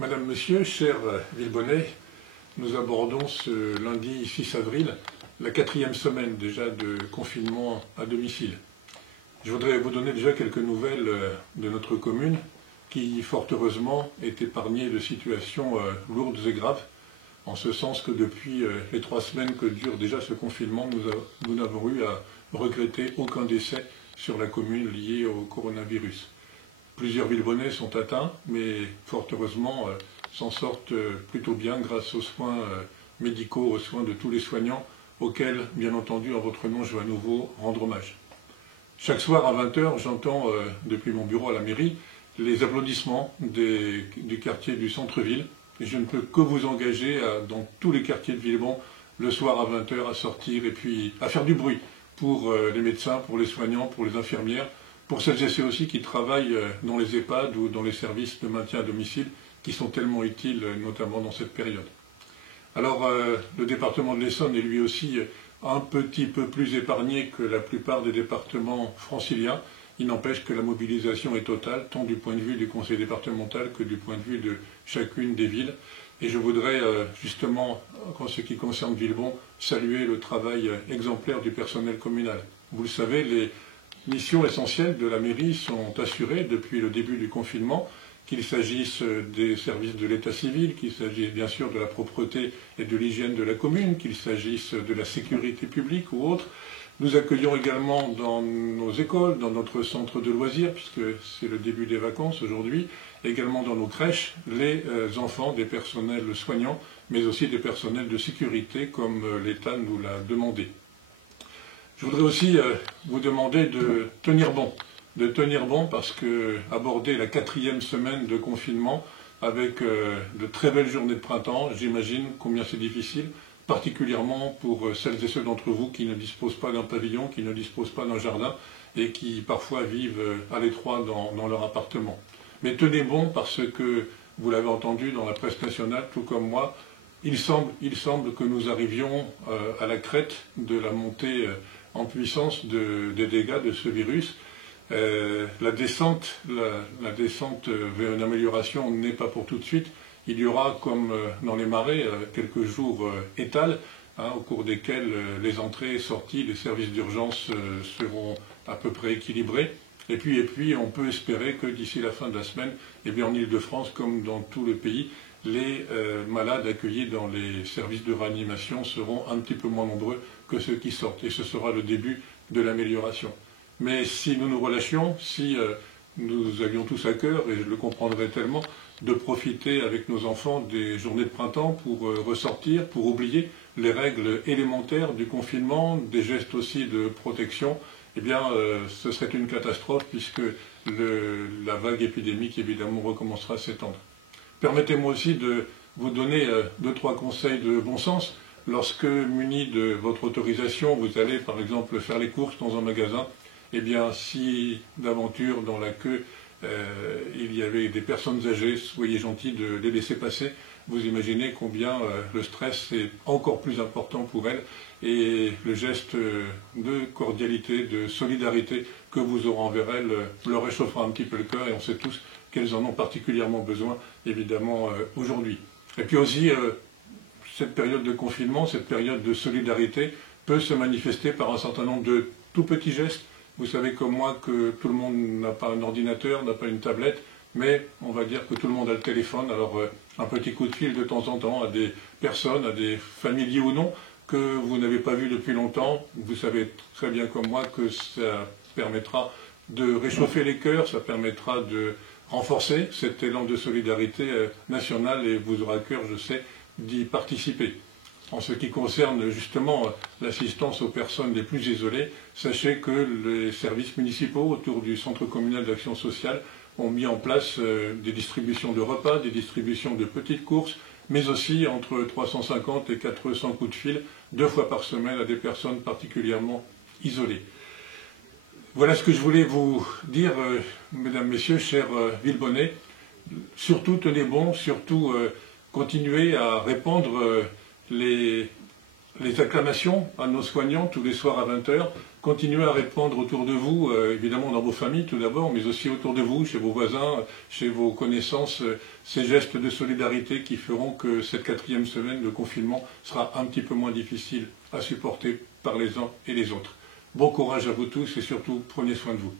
Madame, Monsieur, cher Villebonnet, nous abordons ce lundi 6 avril la 4e semaine déjà de confinement à domicile. Je voudrais vous donner déjà quelques nouvelles de notre commune qui, fort heureusement, est épargnée de situations lourdes et graves, en ce sens que depuis les 3 semaines que dure déjà ce confinement, nous n'avons eu à regretter aucun décès sur la commune lié au coronavirus. Plusieurs Villebonnais sont atteints, mais fort heureusement s'en sortent plutôt bien grâce aux soins médicaux, aux soins de tous les soignants, auxquels, bien entendu, en votre nom, je veux à nouveau rendre hommage. Chaque soir à 20 h, j'entends depuis mon bureau à la mairie les applaudissements du quartier du centre-ville, et je ne peux que vous engager dans tous les quartiers de Villebon, le soir à 20 h, à sortir et puis à faire du bruit pour les médecins, pour les soignants, pour les infirmières, pour celles et ceux aussi qui travaillent dans les EHPAD ou dans les services de maintien à domicile, qui sont tellement utiles, notamment dans cette période. Alors, le département de l'Essonne est lui aussi un petit peu plus épargné que la plupart des départements franciliens. Il n'empêche que la mobilisation est totale, tant du point de vue du conseil départemental que du point de vue de chacune des villes. Et je voudrais justement, en ce qui concerne Villebon, saluer le travail exemplaire du personnel communal. Vous le savez, les missions essentielles de la mairie sont assurées depuis le début du confinement, qu'il s'agisse des services de l'état civil, qu'il s'agisse bien sûr de la propreté et de l'hygiène de la commune, qu'il s'agisse de la sécurité publique ou autre. Nous accueillons également dans nos écoles, dans notre centre de loisirs, puisque c'est le début des vacances aujourd'hui, également dans nos crèches, les enfants des personnels soignants, mais aussi des personnels de sécurité, comme l'État nous l'a demandé. Je voudrais aussi vous demander de tenir bon parce que aborder la 4e semaine de confinement avec de très belles journées de printemps, j'imagine combien c'est difficile, particulièrement pour celles et ceux d'entre vous qui ne disposent pas d'un pavillon, qui ne disposent pas d'un jardin et qui parfois vivent à l'étroit dans leur appartement. Mais tenez bon parce que, vous l'avez entendu dans la presse nationale, tout comme moi, il semble que nous arrivions à la crête de la montée en puissance des dégâts de ce virus. La descente vers une amélioration n'est pas pour tout de suite. Il y aura, comme dans les marais, quelques jours étals, au cours desquels les entrées et sorties des services d'urgence seront à peu près équilibrées. Et puis, on peut espérer que d'ici la fin de la semaine, en Île-de-France, comme dans tout le pays, les malades accueillis dans les services de réanimation seront un petit peu moins nombreux que ceux qui sortent. Et ce sera le début de l'amélioration. Mais si nous nous relâchions, si nous avions tous à cœur, et je le comprendrais tellement, de profiter avec nos enfants des journées de printemps pour ressortir, pour oublier les règles élémentaires du confinement, des gestes aussi de protection, ce serait une catastrophe puisque la vague épidémique, évidemment, recommencera à s'étendre. Permettez-moi aussi de vous donner 2-3 conseils de bon sens. Lorsque, muni de votre autorisation, vous allez par exemple faire les courses dans un magasin, si d'aventure dans la queue il y avait des personnes âgées, soyez gentils de les laisser passer. Vous imaginez combien le stress est encore plus important pour elles et le geste de cordialité, de solidarité que vous aurez envers elles leur réchauffera un petit peu le cœur et on sait tous qu'elles en ont particulièrement besoin, évidemment, aujourd'hui. Et puis aussi, cette période de confinement, cette période de solidarité peut se manifester par un certain nombre de tout petits gestes. Vous savez comme moi que tout le monde n'a pas un ordinateur, n'a pas une tablette, mais on va dire que tout le monde a le téléphone. Alors un petit coup de fil de temps en temps à des personnes, à des familiers ou non, que vous n'avez pas vus depuis longtemps. Vous savez très bien comme moi que ça permettra de réchauffer les cœurs, ça permettra de renforcer cet élan de solidarité nationale et vous aurez à cœur, je sais, d'y participer. En ce qui concerne justement l'assistance aux personnes les plus isolées, sachez que les services municipaux autour du centre communal d'action sociale ont mis en place des distributions de repas, des distributions de petites courses, mais aussi entre 350 et 400 coups de fil, 2 fois par semaine à des personnes particulièrement isolées. Voilà ce que je voulais vous dire, mesdames, messieurs, chers Villebonnais. Surtout tenez bon, surtout continuez à répandre les les acclamations à nos soignants tous les soirs à 20 h. Continuez à répandre autour de vous, évidemment dans vos familles tout d'abord, mais aussi autour de vous, chez vos voisins, chez vos connaissances, ces gestes de solidarité qui feront que cette 4e semaine de confinement sera un petit peu moins difficile à supporter par les uns et les autres. Bon courage à vous tous et surtout prenez soin de vous.